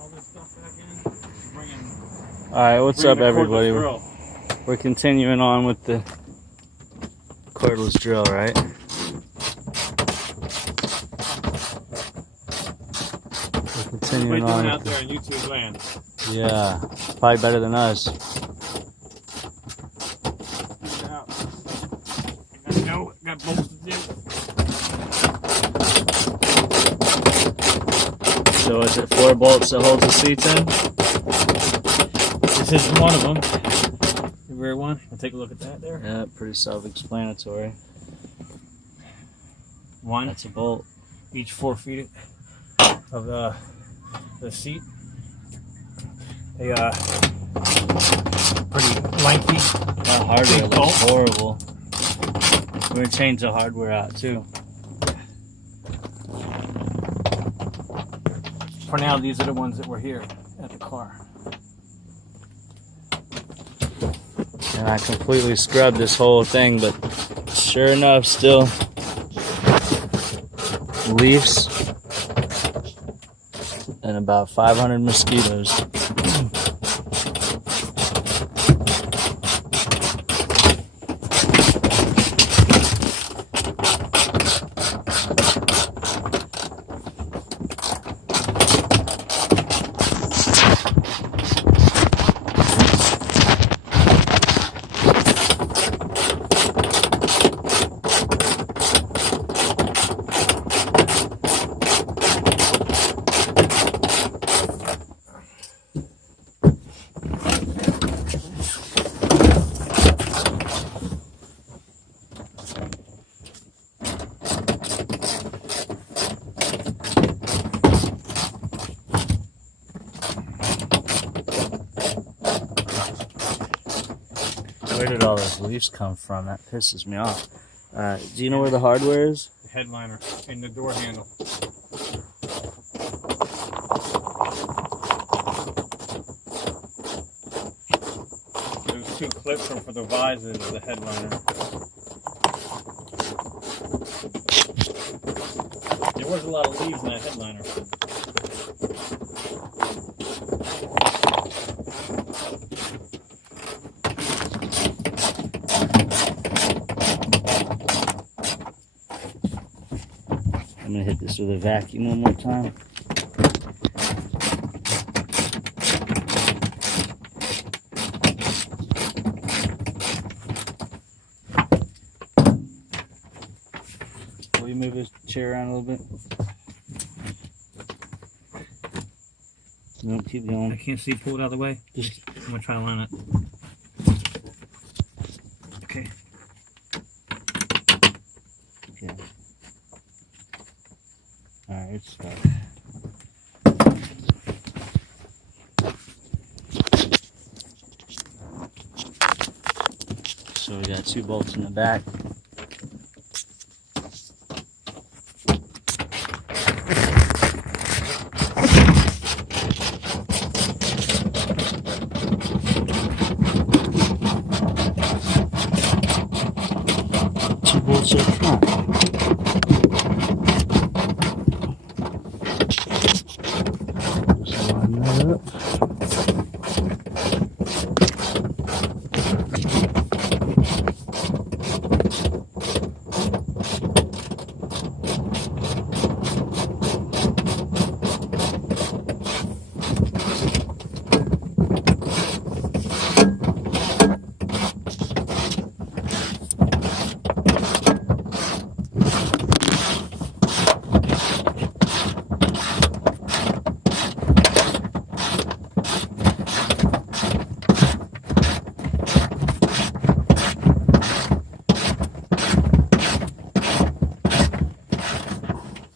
all this stuff back in. Alright, what's up everybody? We're continuing on with the cordless drill, right? We're continuing on out there in YouTube land. Yeah, probably better than us. Got bolts to do. So is it 4 bolts that holds the seats in? This is one of them. The rear one. We'll take a look at that there. Yeah, pretty self-explanatory. One. That's a bolt. Each 4 feet of the seat. They pretty lengthy. That hardware bolt. looks horrible. We're gonna change the hardware out too. For now, these are the ones that were here at the car. And I completely scrubbed this whole thing, but sure enough, still leaves and about 500 mosquitoes. Where did all those leaves come from? That pisses me off. Do you know where the hardware is? The headliner and the door handle. Those 2 clips are for the visors of the headliner. There was a lot of leaves in that headliner. I'm gonna hit this with a vacuum one more time. Will you move this chair around a little bit? No, keep going. I can't see. Pull it out of the way. Just I'm gonna try to line it. Okay. yeah. Alright, it's stuck. So we got 2 bolts in the back. Two bolts up front. Just line that up.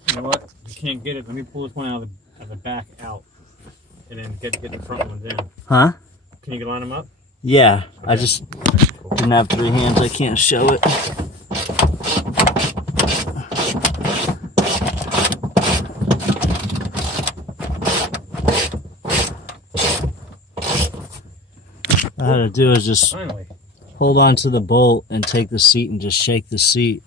You know what? I can't get it. Let me pull this one out of the back out, and then get the front ones in. Huh? Can you line them up? Yeah, Okay. I just didn't have 3 hands. I can't show it. All I had to do is just Finally. hold on to the bolt and take the seat and just shake the seat.